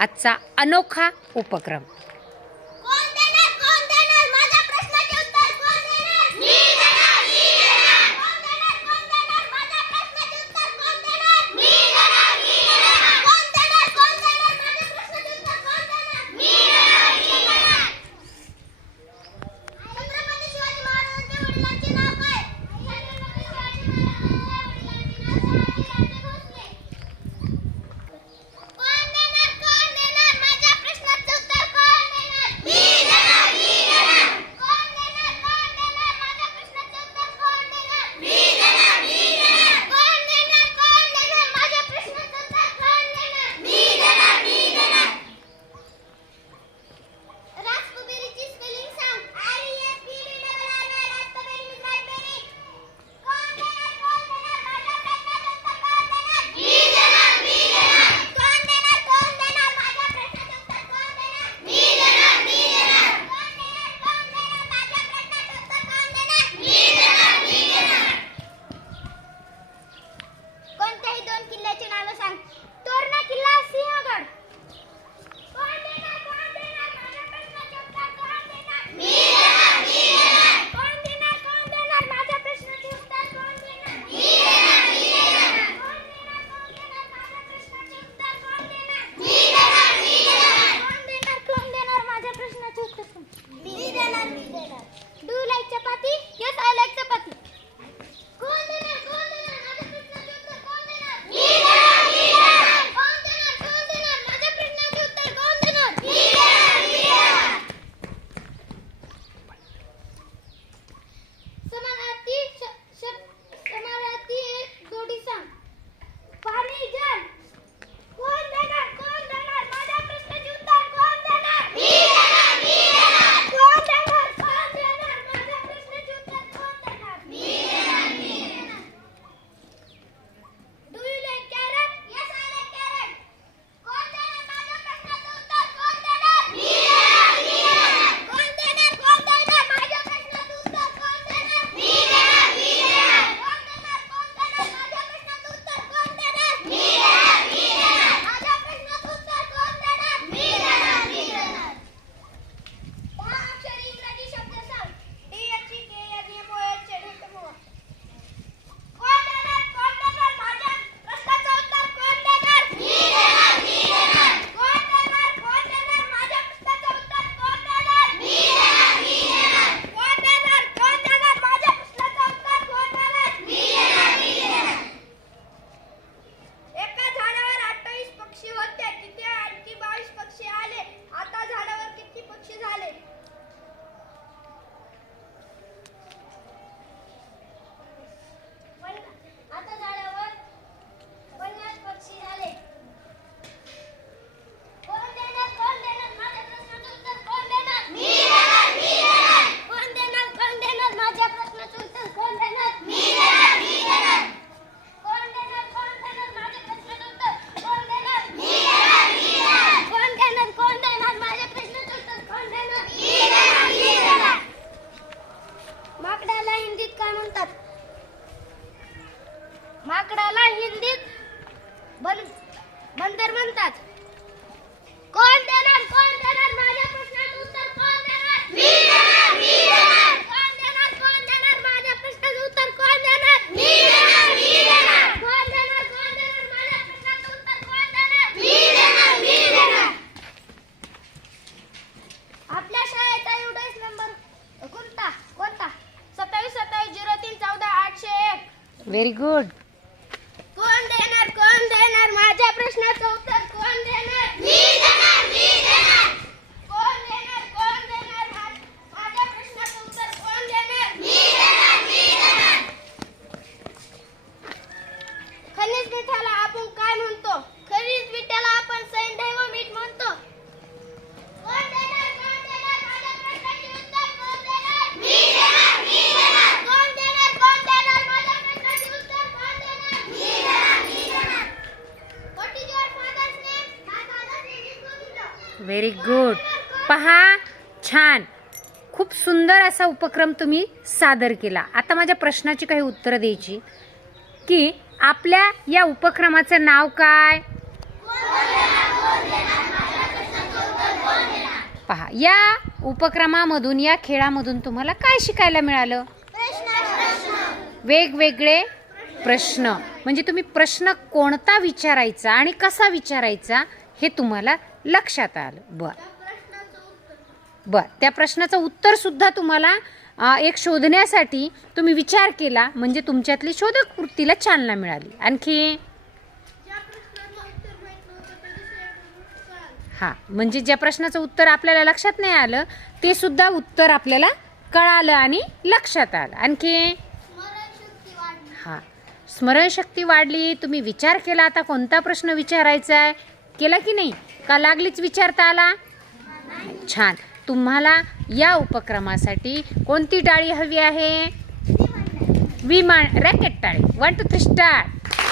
आजचा अनोखा उपक्रम. माकडाला हिंदीत काय म्हणतात? माकडाला हिंदीत बंदर म्हणतात. कोण देणार कोण व्हेरी गुड कोण देणार कोण देणार? माझ्या प्रश्नाचं उत्तर व्हेरी गुड पहा छान. खूप सुंदर असा उपक्रम तुम्ही सादर केला. आता माझ्या प्रश्नाची काही उत्तरं द्यायची. की आपल्या या उपक्रमाचं नाव काय? पहा या उपक्रमामधून या खेळामधून तुम्हाला काय शिकायला मिळालं? वेगवेगळे प्रश्न. म्हणजे तुम्ही प्रश्न कोणता विचारायचा आणि कसा विचारायचा हे तुम्हाला लक्षात आलं. बर. बर. त्या प्रश्नाचं उत्तर सुद्धा तुम्हाला एक शोधण्यासाठी तुम्ही विचार केला म्हणजे तुमच्यातली शोधक वृत्तीला चालना मिळाली. आणखी? हां. म्हणजे ज्या प्रश्नाचं उत्तर आपल्याला लक्षात नाही आलं ते सुद्धा उत्तर आपल्याला कळालं आणि लक्षात आलं. आणखी? हां. स्मरणशक्ती वाढली. तुम्ही विचार केला आता कोणता प्रश्न विचारायचा आहे केला की नाही? का लागलीच विचारता आला? छान. तुम्हाला या उपक्रमासाठी कोणती टाळी हवी आहे? विमान रॅकेट टाळी. One two three start